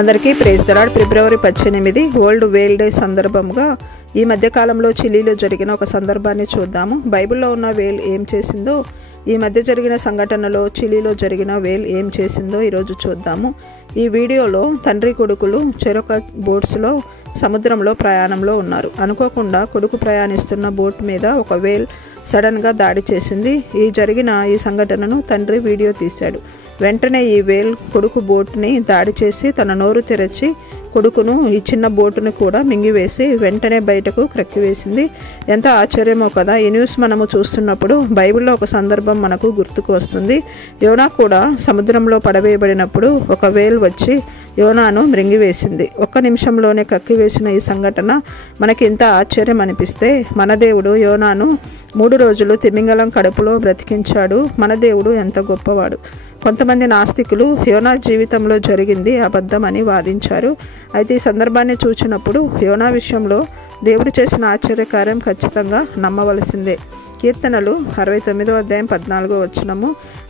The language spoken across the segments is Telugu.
అందరికీ ప్రైజ్ ది లార్డ్. ఫిబ్రవరి 18 వరల్డ్ వేల్ డే సందర్భంగా ఈ మధ్యకాలంలో చిలీలో జరిగిన ఒక సందర్భాన్ని చూద్దాము. బైబిల్లో ఉన్న వేల్ ఏం చేసిందో, ఈ మధ్య జరిగిన సంఘటనలో చిలీలో జరిగిన వేల్ ఏం చేసిందో ఈరోజు చూద్దాము. ఈ వీడియోలో తండ్రి కొడుకులు చెరొక బోట్స్లో సముద్రంలో ప్రయాణంలో ఉన్నారు. అనుకోకుండా కొడుకు ప్రయాణిస్తున్న బోట్ మీద ఒక వేల్ సడన్గా దాడి చేసింది. ఈ సంఘటనను తండ్రి వీడియో తీశాడు. వెంటనే ఈ వేల్ కొడుకు బోటుని దాడి చేసి తన నోరు తెరచి కొడుకును ఈ చిన్న బోటును కూడా మింగివేసి వెంటనే బయటకు క్రక్కివేసింది. ఎంత ఆశ్చర్యమో కదా. ఈ న్యూస్ మనము చూస్తున్నప్పుడు బైబిల్లో ఒక సందర్భం మనకు గుర్తుకు వస్తుంది. యోనా కూడా సముద్రంలో పడవేయబడినప్పుడు ఒక వేల్ వచ్చి యోనాను మృంగివేసింది. ఒక్క నిమిషంలోనే కక్కివేసిన ఈ సంఘటన మనకి ఇంత ఆశ్చర్యం అనిపిస్తే, మన దేవుడు యోనాను 3 రోజులు తిమింగలం కడుపులో బ్రతికించాడు. మన దేవుడు ఎంత గొప్పవాడు. కొంతమంది నాస్తికులు యోనా జీవితంలో జరిగింది అబద్ధం అని వాదించారు. అయితే ఈ సందర్భాన్ని చూసినప్పుడు యోనా విషయంలో దేవుడు చేసిన ఆశ్చర్యకార్యం ఖచ్చితంగా నమ్మవలసిందే. కీర్తనలు 69వ అధ్యాయం 14వ వచనము,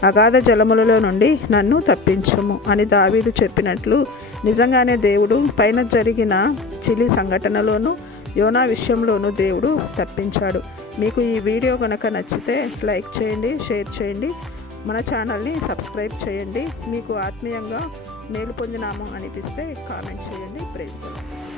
అగాధ జలములలో నుండి నన్ను తప్పించుము అని దావీదు చెప్పినట్లు నిజంగానే దేవుడు పైన జరిగిన చిలి సంఘటనలోనూ యోనా విషయంలోనూ దేవుడు తప్పించాడు. మీకు ఈ వీడియో కనుక నచ్చితే లైక్ చేయండి, షేర్ చేయండి, మన ఛానల్ని సబ్స్క్రైబ్ చేయండి. మీకు ఆత్మీయంగా మేలు పొందినాము అనిపిస్తే కామెంట్ చేయండి. Praise the lord.